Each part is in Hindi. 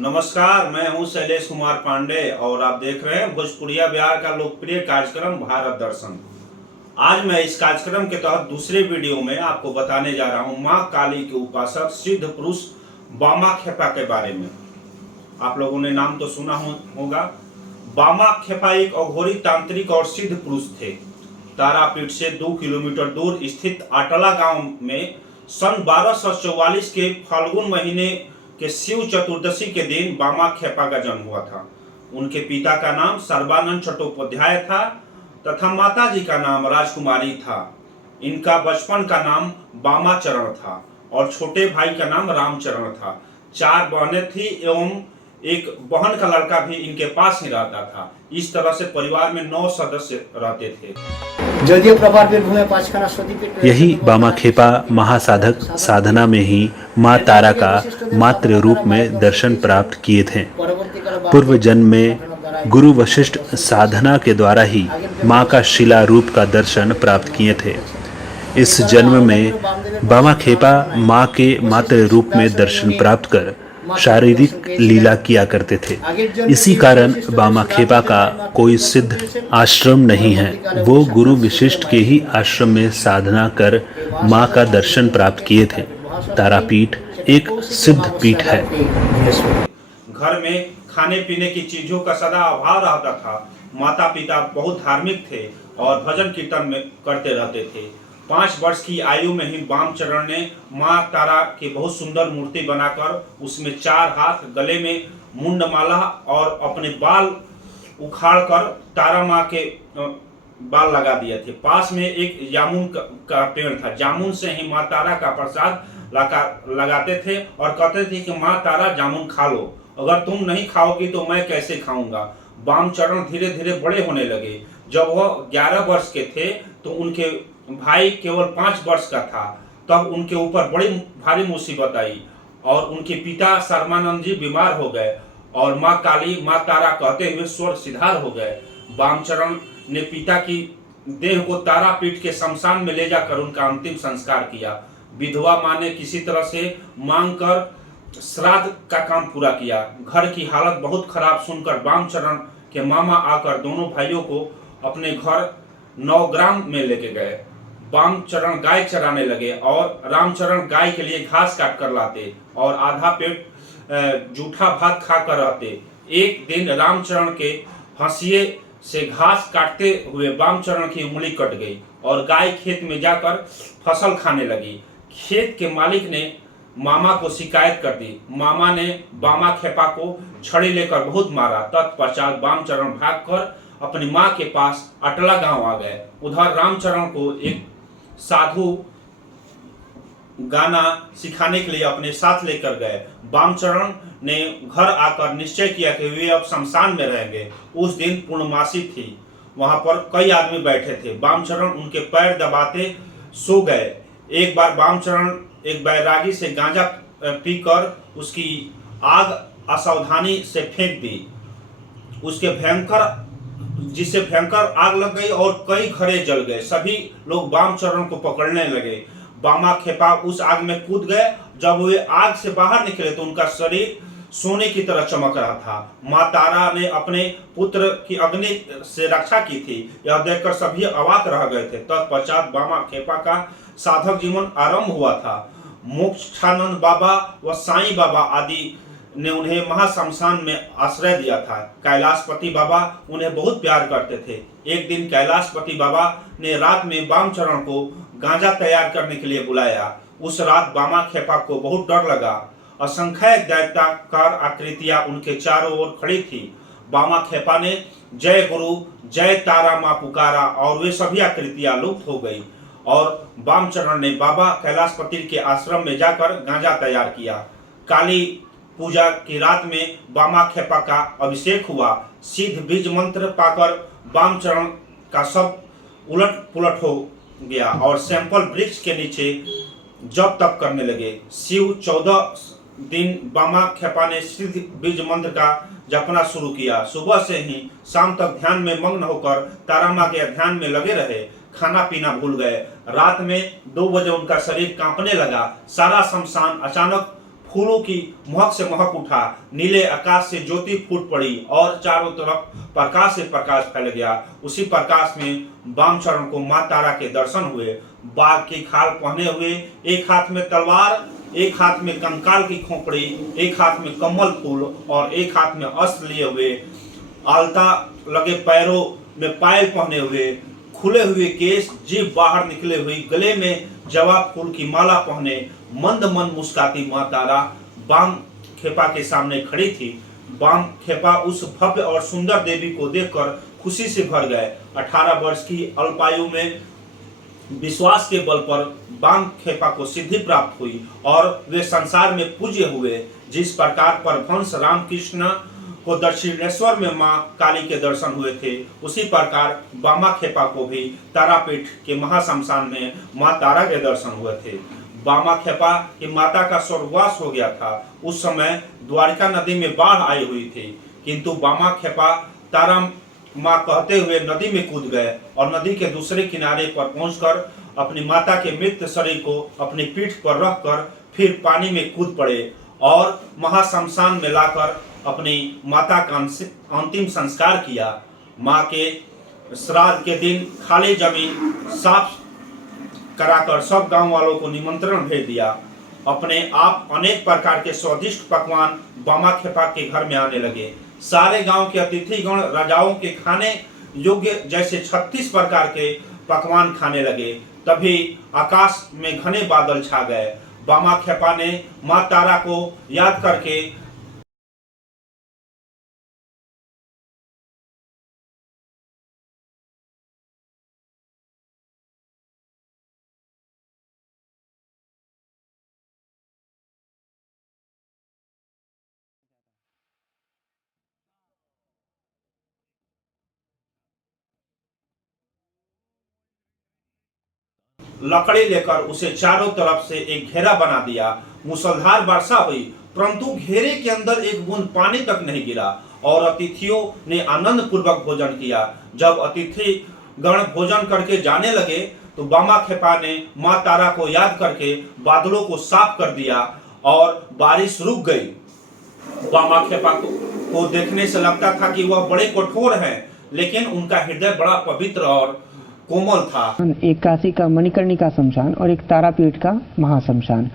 नमस्कार, मैं हूं शैलेश कुमार पांडे और आप देख रहे हैं भोजपुरिया बिहार का लोकप्रिय कार्यक्रम भारत दर्शन। आज मैं इस कार्यक्रम के तहत दूसरे वीडियो में आपको बताने जा रहा हूं मां काली के उपासक सिद्ध पुरुष बामा खेपा के बारे में। आप लोगों ने नाम तो सुना होगा। बामा खेपा एक अघोरी तांत्रिक और सिद्ध पुरुष थे। तारापीठ से 2 किलोमीटर दूर स्थित आटला गांव में सन 1244 के फाल्गुन महीने के शिव चतुर्दशी के दिन बामा खेपा का जन्म हुआ था। उनके पिता का नाम सर्बानंद चट्टोपाध्याय था तथा माताजी का नाम राजकुमारी था। इनका बचपन का नाम बामा चरण था और छोटे भाई का नाम रामचरण था। 4 बहनें थी एवं एक बहन का लड़का भी इनके पास ही रहता था। इस तरह से परिवार में 9 सदस्य रहते थे। यही बामा खेपा महासाधक साधना में ही माँ तारा का मातृ रूप में दर्शन प्राप्त किए थे। पूर्व जन्म में गुरु वशिष्ठ साधना के द्वारा ही माँ का शिला रूप का दर्शन प्राप्त किए थे। इस जन्म में बामा खेपा माँ के मातृ रूप में दर्शन प्राप्त कर शारीरिक लीला किया करते थे। इसी कारण बामा खेपा का कोई सिद्ध आश्रम नहीं है। वो गुरु विशिष्ट के ही आश्रम में साधना कर माँ का दर्शन प्राप्त किए थे। तारापीठ एक सिद्ध पीठ है। घर में खाने पीने की चीजों का सदा अभाव रहता था। माता पिता बहुत धार्मिक थे और भजन कीर्तन में करते रहते थे। 5 वर्ष की आयु में ही बामचरण ने माँ तारा की बहुत सुंदर मूर्ति बनाकर उसमें 4 हाथ, गले में मुंडमाला और अपने बाल उखाड़कर तारा माँ के बाल लगा दिए थे। पास में एक जामुन का पेड़ था। जामुन से ही माँ तारा का प्रसाद लगाते थे और कहते थे कि माँ तारा जामुन खा लो, अगर तुम नहीं खाओगी तो मैं कैसे खाऊंगा। बामचरण धीरे धीरे बड़े होने लगे। जब वह 11 वर्ष के थे तो उनके भाई केवल 5 वर्ष का था। तब उनके ऊपर बड़ी भारी मुसीबत आई और उनके पिता सर्बानंद जी बीमार हो गए और माँ काली, माँ तारा कहते हुए स्वर्ग सिधार हो गए। बामचरण ने पिता की देह को तारापीठ के शमशान में ले जाकर उनका अंतिम संस्कार किया। विधवा माँ ने किसी तरह से मांग कर श्राद्ध का काम पूरा किया। घर की हालत बहुत खराब सुनकर बामचरण के मामा आकर दोनों भाइयों को अपने घर नवग्राम में लेके गए। बामचरण गाय चराने लगे और रामचरण गाय के लिए घास काट कर लाते और आधा पेट जूठा भात खा कर रहते। एक दिन रामचरण के हंसिए से घास काटते हुए बामचरण की उंगली कट गई और गाय खेत में जाकर फसल खाने लगी। खेत के मालिक ने मामा को शिकायत कर दी। मामा ने बामा खेपा को छड़ी लेकर बहुत मारा। तत्पश्चात बामचरण भागकर अपनी माँ के पास अटला गांव आ गए। उधर रामचरण को एक साधु गाना सिखाने के लिए अपने साथ लेकर गए। बामचरण ने घर आकर निश्चय किया कि वे अब शमशान में रहेंगे। उस दिन पूर्णमासी थी। वहां पर कई आदमी बैठे थे। बामचरण उनके पैर दबाते सो गए। एक बार बामचरण एक बैरागी से गांजा पीकर उसकी आग असावधानी से फेंक दी। जिससे भयंकर आग लग गई और कई घरे जल गए। सभी लोग बामचरण को पकड़ने लगे। बामा खेपा उस आग में कूद गए। जब वे आग से बाहर निकले तो उनका शरीर सोने की तरह चमक रहा था। माँ तारा ने अपने पुत्र की अग्नि से रक्षा की थी। यह देखकर सभी अवाक रह गए थे। तत्पश्चात बामा खेपा का साधक जीवन आरंभ हुआ था। मोक्षानंद बाबा व साईं बाबा आदि ने उन्हें महाशमशान में आश्रय दिया था। कैलाशपति बाबा उन्हें बहुत प्यार करते थे। एक दिन कैलाशपति बाबा ने रात में बामचरण को गांजा तैयार करने के लिए बुलाया। उस रात बामा खेपा को बहुत डर लगा। असंख्य दैत्याकार आकृतियां उनके चारों ओर खड़ी थी। बामा खेपा ने जय गुरु जय तारा माँ पुकारा और वे सभी आकृतियां लुप्त हो गई और बामचरण ने बाबा कैलाशपति के आश्रम में जाकर गांजा तैयार किया। काली पूजा की रात में बामा खेपा का अभिषेक हुआ। सिद्ध बीज मंत्र पाकर बामचरण का सब उलट पुलट हो गया और सैंपल वृक्ष के नीचे जप तप करने लगे। शिव 14 दिन बामा खेपा ने सिद्ध बीज मंत्र का जपना शुरू किया। सुबह से ही शाम तक ध्यान में मग्न होकर तारा माँ के ध्यान में लगे रहे। खाना पीना भूल गए। रात में 2 बजे उनका शरीर कांपने लगा। सारा शमशान अचानक फूलों की महक से महक उठा, नीले आकाश से ज्योति फूट पड़ी और चारों तरफ प्रकाश से प्रकाश फैल गया। उसी प्रकाश में वामचरण को मां तारा के दर्शन हुए। बाघ की खाल पहने हुए, एक हाथ में तलवार, एक हाथ में कंकाल की खोपड़ी, एक हाथ में कमल फूल और एक हाथ में अस्त्र लिए हुए, आलता लगे पैरों में पायल पहने हुए, खुले हुए केस, जीभ बाहर निकले हुई, गले में जवाब फूल की माला पहने मंद मन मुस्काती मां तारा बाम खेपा के सामने खड़ी थी। बाम खेपा उस भव्य और सुंदर देवी को देखकर खुशी से भर गए। 18 वर्ष की अल्पायु में विश्वास के बल पर बाम खेपा को सिद्धि प्राप्त हुई और वे संसार में पूज्य हुए। जिस प्रकार परमहंस रामकृष्ण को दक्षिणेश्वर में मां काली के दर्शन हुए थे, उसी प्रकार बामा खेपा को भी तारापीठ के महाशमशान में मां तारा के दर्शन हुए थे। बामा खेपा की माता का स्वर्गवास हो गया था। उस समय द्वारिका नदी में बाढ़ आई हुई थी, किंतु बामा खेपा तारा मां कहते हुए नदी में कूद गए और नदी के दूसरे किनारे पर पहुंचकर अपनी माता के मृत शरीर को अपनी पीठ पर रखकर फिर पानी में कूद पड़े और महाशमशान में लाकर अपनी माता का अंतिम संस्कार किया। मां के श्राद्ध के दिन खाली जमीन साफ कराकर सब गांव वालों को निमंत्रण भेज दिया। अपने आप अनेक प्रकार के स्वादिष्ट पकवान बामा खेपा के घर में आने लगे। सारे गांव के अतिथिगण राजाओं के खाने योग्य जैसे 36 प्रकार के पकवान खाने लगे। तभी आकाश में घने बादल छा गए। बामा खेपा ने मां तारा को याद करके लकड़ी लेकर उसे चारों तरफ से एक घेरा बना दिया। मूसलाधार वर्षा हुई, परंतु घेरे के अंदर एक बूंद पानी तक नहीं गिरा और अतिथियों ने आनंद पूर्वक भोजन किया। जब अतिथि गण भोजन करके जाने लगे तो बामा खेपा ने मां तारा को याद करके बादलों को साफ कर दिया और बारिश रुक गई। बामा खेपा को देखने से लगता था कि वह बड़े कठोर हैं, लेकिन उनका हृदय बड़ा पवित्र और कोमल था। एक काशी का मणिकर्णिका शमशान और एक तारापीठ का महाशमशान।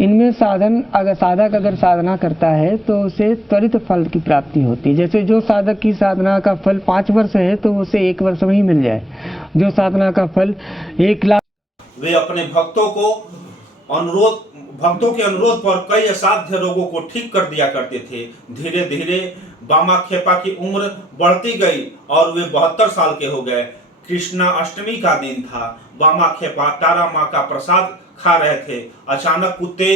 इनमें साधक अगर साधना करता है तो उसे त्वरित फल की प्राप्ति होती है। जैसे जो साधक की साधना का फल 5 वर्ष है तो उसे 1 वर्ष में ही मिल जाए। जो साधना का फल 1 लाख। वे अपने भक्तों के अनुरोध पर कई असाध्य रोगों को ठीक कर दिया करते थे। धीरे धीरे बामा खेपा की उम्र बढ़ती गई और वे 72 साल के हो गए। कृष्णा अष्टमी का दिन था। बामा खेपा तारा माँ का प्रसाद खा रहे थे। अचानक कुत्ते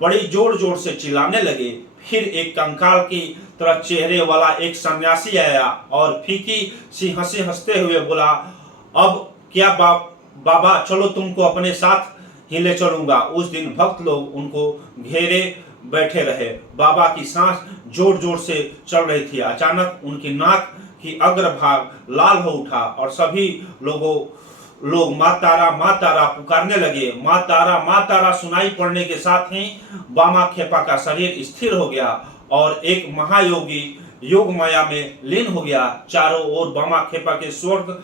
बड़ी जोर जोर से चिल्लाने लगे। फिर एक कंकाल की तरह चेहरे वाला एक सन्यासी आया और फीकी सी हंसी हंसते हुए बोला, अब क्या बाबा चलो तुमको अपने साथ ही ले चलूंगा। उस दिन भक्त लोग उनको घेरे बैठे रहे। बाबा की सांस जोर जोर से चल रही थी। अचानक उनकी नाक की अग्रभाग लाल हो उठा और सभी लोग मां तारा पुकारने लगे। मां तारा सुनाई पड़ने के साथ ही बामा खेपा का शरीर स्थिर हो गया और एक महायोगी योग माया में लीन हो गया। चारों ओर बामा खेपा के स्वर्ग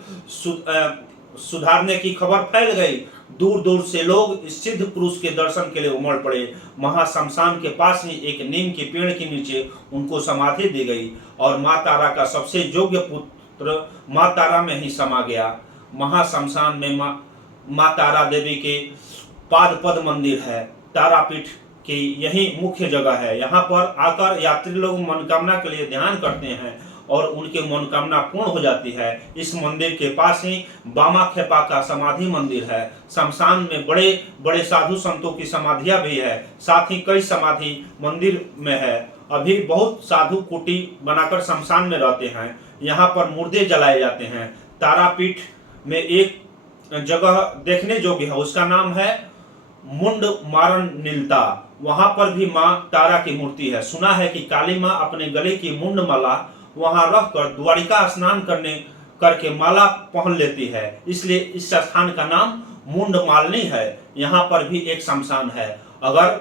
सुधारने की खबर फैल गई। दूर दूर से लोग इस सिद्ध पुरुष के दर्शन के लिए उमड़ पड़े। महाशमशान के पास ही एक नीम के पेड़ के नीचे उनको समाधि दी गई और मां तारा का सबसे योग्य पुत्र मां तारा में ही समा गया। महाशमशान में मां तारा देवी के पाद मंदिर है। तारापीठ की यही मुख्य जगह है। यहाँ पर आकर यात्री लोग मनोकामना के लिए ध्यान करते हैं और उनकी मनोकामना पूर्ण हो जाती है। इस मंदिर के पास ही बामा खेपा का समाधि मंदिर है। शमशान में बड़े बड़े साधु संतों की समाधियां भी है। साथ ही कई समाधि मंदिर में है। अभी बहुत साधु कुटी बनाकर शमशान में रहते हैं। यहाँ पर मुर्दे जलाए जाते हैं। तारापीठ में एक जगह देखने योग्य है, उसका नाम है मुंड मारण नीलता। वहां पर भी मां तारा की मूर्ति है। सुना है कि काली मां अपने गले की मुंड माला वहां रखकर द्वारिका स्नान करके माला पहन लेती है, इसलिए इस स्थान का नाम मुंड मालिनी है। यहाँ पर भी एक शमशान है। अगर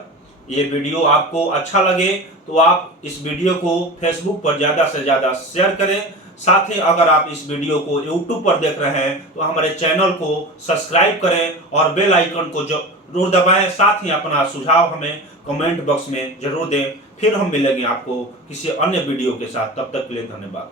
ये वीडियो आपको अच्छा लगे तो आप इस वीडियो को फेसबुक पर ज़्यादा से ज़्यादा शेयर करें। साथ ही अगर आप इस वीडियो को यूट्यूब पर देख रहे हैं तो हमारे चैनल को सब्सक्राइब करें और बेल आइकन को जरूर दबाएं। साथ ही अपना सुझाव हमें कमेंट बॉक्स में जरूर दें। फिर हम मिलेंगे आपको किसी अन्य वीडियो के साथ। तब तक के लिए धन्यवाद।